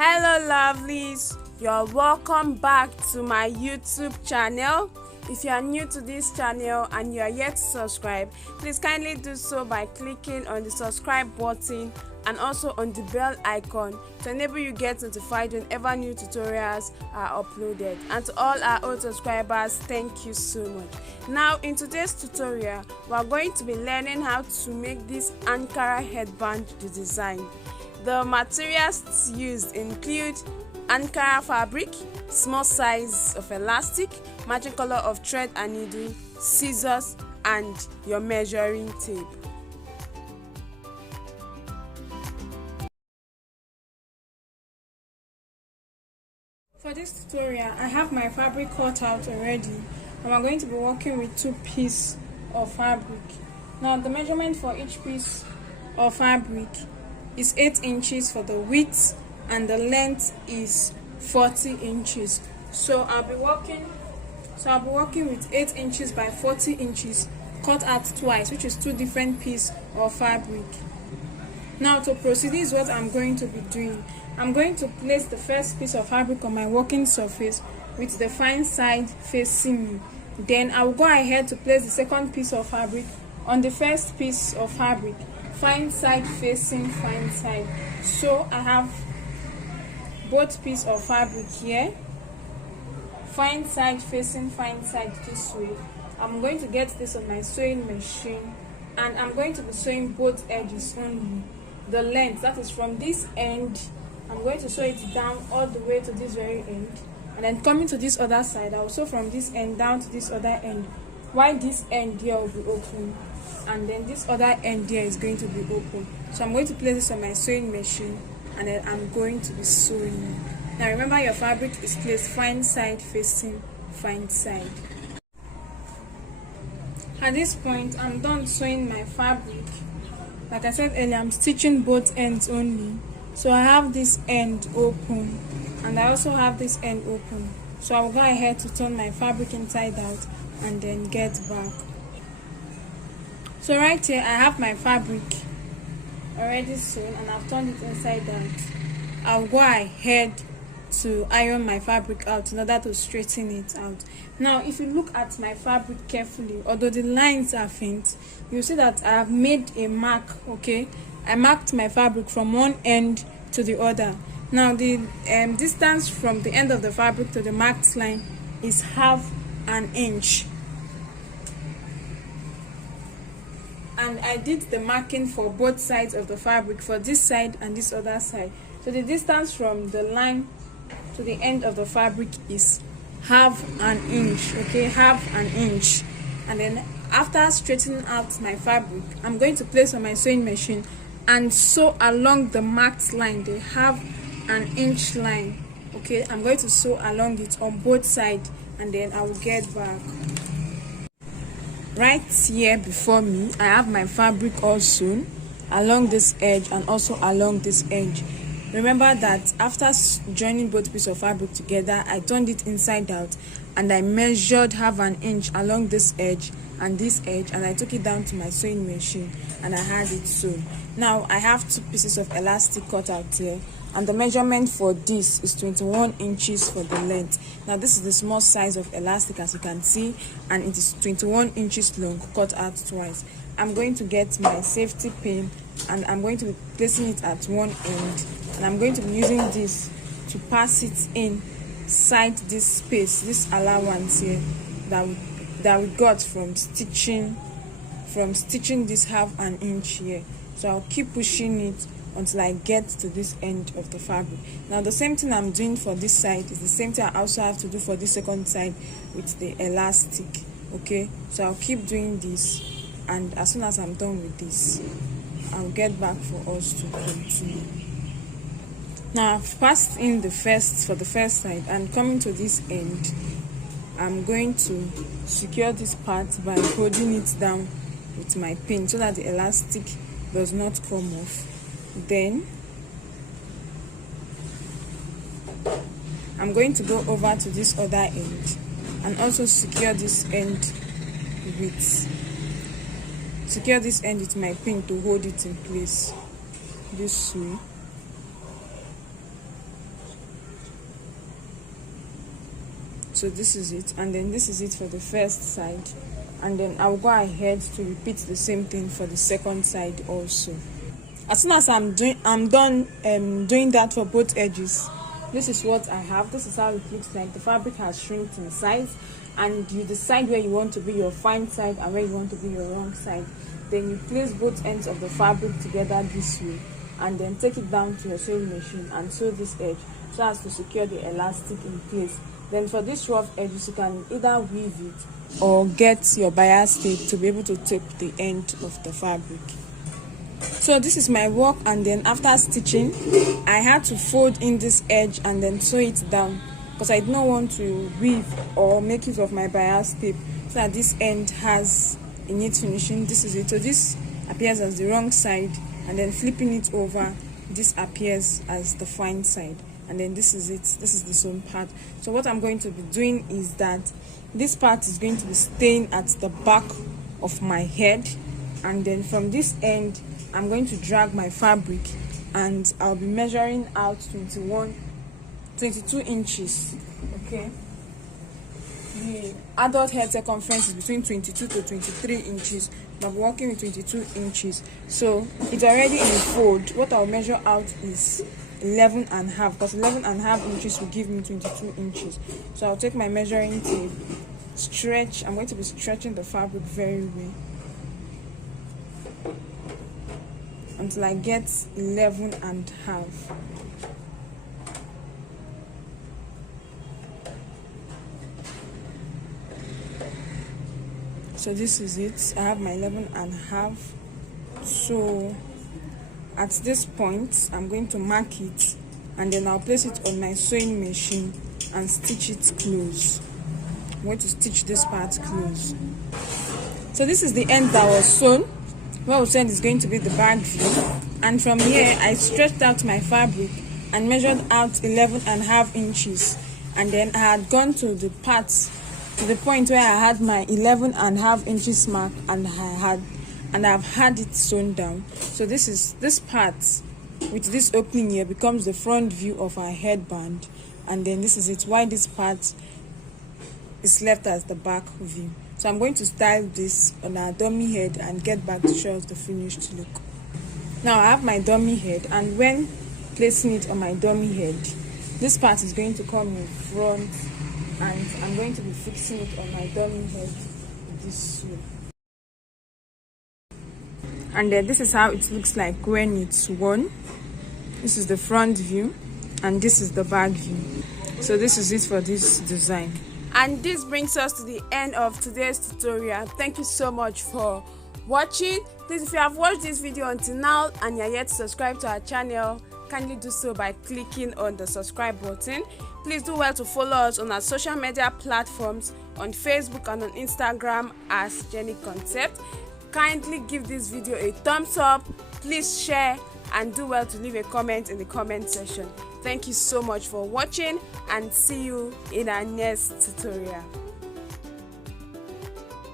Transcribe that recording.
Hello lovelies, you're welcome back to my YouTube channel. If you are new to this channel and you are yet to subscribe, please kindly do so by clicking on the subscribe button and also on the bell icon to enable you get notified whenever new tutorials are uploaded. And to all our old subscribers, thank you so much. Now in today's tutorial, we are going to be learning how to make this Ankara headband design. The materials used include Ankara fabric, small size of elastic, matching color of thread and needle, scissors, and your measuring tape. For this tutorial, I have my fabric cut out already, and I'm going to be working with 2 pieces of fabric. Now the measurement for each piece of fabric is 8 inches for the width and the length is 40 inches. So I'll be working with 8 inches by 40 inches cut out twice, which is 2 different pieces of fabric. Now to proceed, this is what I'm going to be doing. I'm going to place the first piece of fabric on my working surface with the fine side facing me. Then I will go ahead to place the second piece of fabric on the first piece of fabric, fine side facing fine side. So I have both pieces of fabric here, fine side facing fine side this way. I'm going to get this on my sewing machine and I'm going to be sewing both edges only. The length, that is from this end, I'm going to sew it down all the way to this very end, and then coming to this other side, I will sew from this end down to this other end, while this end here will be open, and then this other end here is going to be open. So I'm going to place this on my sewing machine and then I'm going to be sewing. Now remember, your fabric is placed fine side facing fine side. At this point, I'm done sewing my fabric. Like I said earlier, I'm stitching both ends only. So I have this end open and I also have this end open. So I'll go ahead to turn my fabric inside out and then get back. So right here I have my fabric already sewn and I've turned it inside out. I'll go ahead to iron my fabric out in order to straighten it out. Now if you look at my fabric carefully, although the lines are faint, you'll see that I have made a mark. Okay, I marked my fabric from one end to the other. Now the distance from the end of the fabric to the marked line is half an inch, and I did the marking for both sides of the fabric, for this side and this other side. So the distance from the line to the end of the fabric is half an inch. Okay, half an inch. And then after straightening out my fabric, I'm going to place on my sewing machine and sew along the marked line, the half an inch line. Okay, I'm going to sew along it on both sides and then I will get back. Right here before me, I have my fabric all sewn along this edge and also along this edge. Remember that after joining both pieces of fabric together, I turned it inside out and I measured half an inch along this edge and this edge, and I took it down to my sewing machine and I had it sewn. Now I have 2 pieces of elastic cut out here, and the measurement for this is 21 inches for the length. Now this is the small size of elastic, as you can see, and it is 21 inches long, cut out twice. I'm going to get my safety pin and I'm going to be placing it at one end, and I'm going to be using this to pass it inside this space, this allowance here that we got from stitching this half an inch here. So I'll keep pushing it until I get to this end of the fabric. Now the same thing I'm doing for this side is the same thing I also have to do for this second side with the elastic. Okay, so I'll keep doing this, and as soon as I'm done with this, I'll get back for us to continue. Now I've passed in the first side, and coming to this end, I'm going to secure this part by holding it down with my pin so that the elastic does not come off. Then I'm going to go over to this other end and also secure this end with my pin to hold it in place this way. So this is it, and then this is it for the first side, and then I'll go ahead to repeat the same thing for the second side also. As soon as I'm done doing that for both edges, this is what I have. This is how it looks like. The fabric has shrunk in size, and you decide where you want to be your fine side and where you want to be your wrong side. Then you place both ends of the fabric together this way, and then take it down to your sewing machine and sew this edge so as to secure the elastic in place. Then for this rough edges, you can either weave it or get your bias tape to be able to tape the end of the fabric. So this is my work, and then after stitching, I had to fold in this edge and then sew it down because I did not want to weave or make use of my bias tape, so that this end has a neat finishing. This is it. So this appears as the wrong side, and then flipping it over, this appears as the fine side, and then this is it. This is the sewn part. So what I'm going to be doing is that this part is going to be staying at the back of my head, and then from this end I'm going to drag my fabric, and I'll be measuring out 22 inches. Okay, the adult head circumference is between 22 to 23 inches, but I'm working with 22 inches. So it's already in fold. What I'll measure out is 11 and a half, because 11 and a half inches will give me 22 inches. So I'll take my measuring tape, stretch. I'm going to be stretching the fabric very well until I get 11 and a half. So this is it. I have my 11 and a half. So at this point I'm going to mark it, and then I'll place it on my sewing machine and stitch it close. I'm going to stitch this part close. So this is the end that was sewn. What was sewn is going to be the back view, and from here I stretched out my fabric and measured out 11 and a half inches, and then I had gone to the parts to the point where I had my 11 and a half inches mark, and I've had it sewn down. So this part with this opening here becomes the front view of our headband, and then this is it. Why this part is left as the back view. So I'm going to style this on our dummy head and get back to show us the finished look. Now I have my dummy head, and when placing it on my dummy head, this part is going to come in front, and I'm going to be fixing it on my dummy head this way. And then this is how it looks like when it's worn. This is the front view, and this is the back view. So this is it for this design. And this brings us to the end of today's tutorial. Thank you so much for watching. Please, if you have watched this video until now and you're yet to subscribe to our channel, kindly do so by clicking on the subscribe button. Please do well to follow us on our social media platforms on Facebook and on Instagram as Jenny Concept. Kindly give this video a thumbs up, please share, and do well to leave a comment in the comment section. Thank you so much for watching, and see you in our next tutorial.